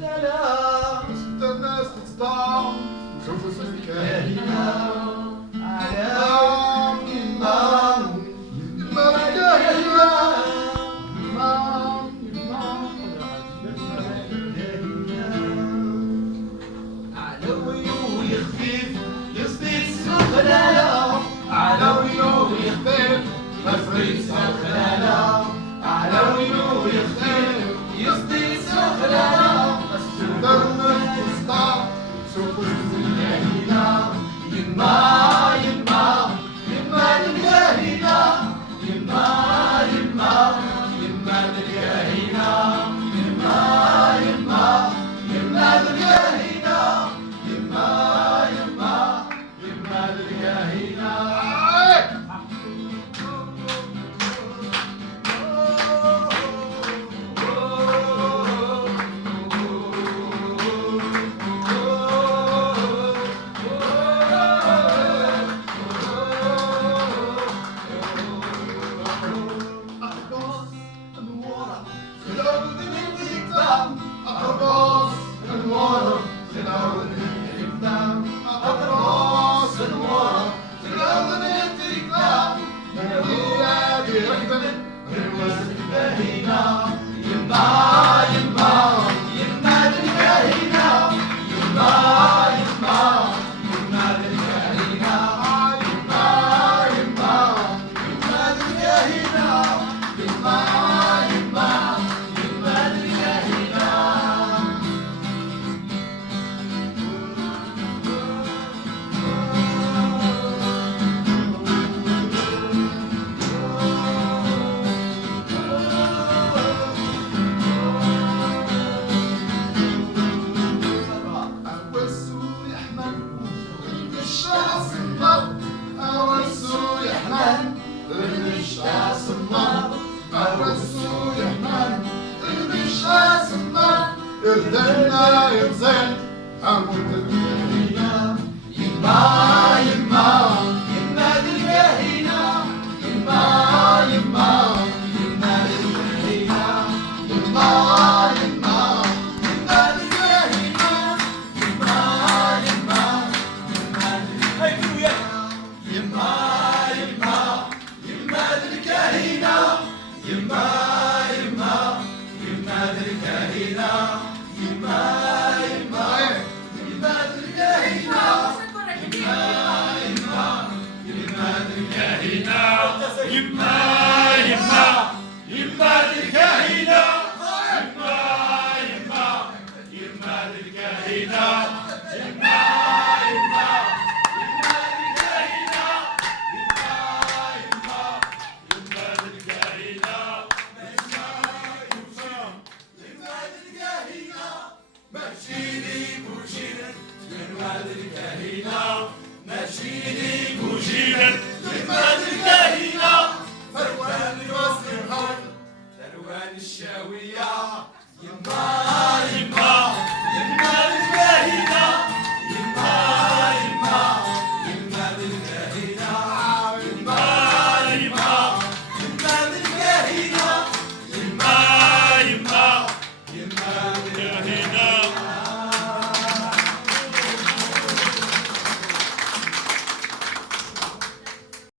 لا الناس تتصدع شوفوا اسم الكاهنة على يما الكاهنة علوي ويخفيف يصديق الخلالة علوي ويخفيف مفريس الخلالة علوي ويخفيف يصديق الخلالة الدرب تصدع شوفوا اسم الكاهنة يما يما يما الكاهنة يما يما يما الكاهنة يما يما يما الكاهنة يما يما يما الكاهنة الدنيا ينزل أموت الكاهنة يما يما يما الكاهنة يما يما يما الكاهنة يما يما يما الكاهنة يما يما يما يما يما يما الكاهنة يما يما يما الكاهنة ماشيني كوجينك يما الكاهنة فروان الوصل الهر دروان الشاوية يما